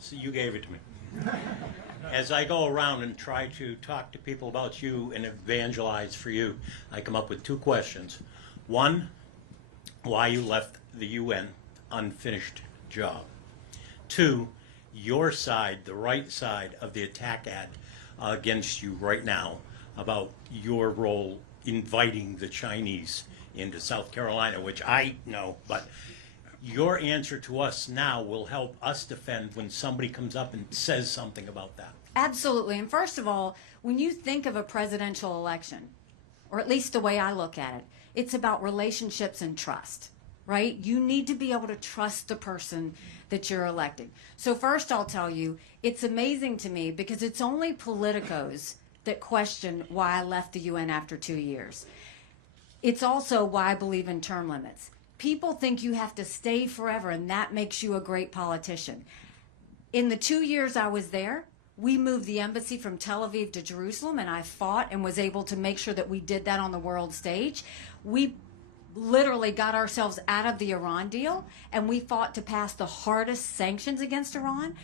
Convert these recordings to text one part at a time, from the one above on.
So you gave it to me. As I go around and try to talk to people about you and evangelize for you, I come up with two questions. One, why you left the UN unfinished job. Two, your side, the right side of the attack ad against you right now about your role inviting the Chinese into South Carolina, which I know, but your answer to us now will help us defend when somebody comes up and says something about that. Absolutely. And first of all, when you think of a presidential election, or at least the way I look at it, it's about relationships and trust, right? You need to be able to trust the person that you're electing. So first I'll tell you, it's amazing to me because it's only politicos that question why I left the UN after 2 years. It's also why I believe in term limits. People think you have to stay forever and that makes you a great politician. In the 2 years I was there, we moved the embassy from Tel Aviv to Jerusalem, and I fought and was able to make sure that we did that on the world stage. We literally got ourselves out of the Iran deal, and we fought to pass the hardest sanctions against Iran.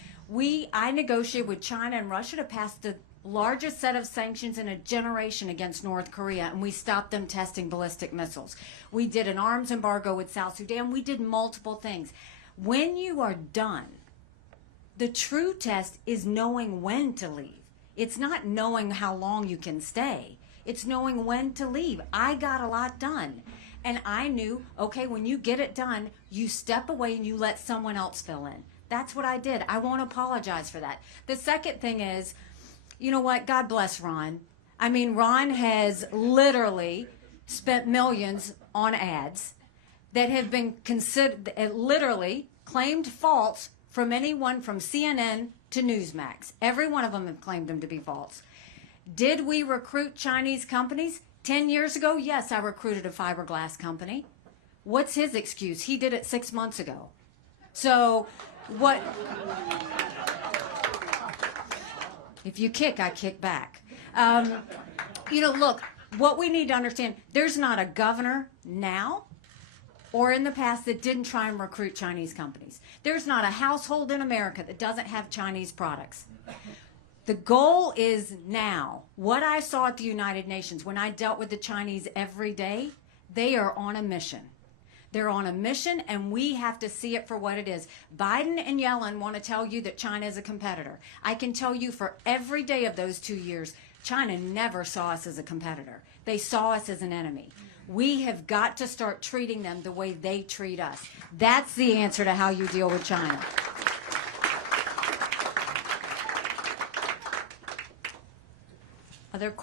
I negotiated with China and Russia to pass the largest set of sanctions in a generation against North Korea, and we stopped them testing ballistic missiles. We did an arms embargo with South Sudan. We did multiple things. When you are done, the true test is knowing when to leave. It's not knowing how long you can stay. It's knowing when to leave. I got a lot done. And I knew, okay, when you get it done, you step away and you let someone else fill in. That's what I did. I won't apologize for that. The second thing is, you know what? God bless Ron. I mean, Ron has literally spent millions on ads that have been considered, literally claimed false from anyone from CNN to Newsmax. Every one of them have claimed them to be false. Did we recruit Chinese companies? 10 years ago, yes, I recruited a fiberglass company. What's his excuse? He did it 6 months ago. So what? If you kick, I kick back. You know, look, what we need to understand, there's not a governor now or in the past that didn't try and recruit Chinese companies. There's not a household in America that doesn't have Chinese products. The goal is now. What I saw at the United Nations when I dealt with the Chinese every day, they are on a mission. They're on a mission, and we have to see it for what it is. Biden and Yellen want to tell you that China is a competitor. I can tell you for every day of those 2 years, China never saw us as a competitor. They saw us as an enemy. We have got to start treating them the way they treat us. That's the answer to how you deal with China. Other questions?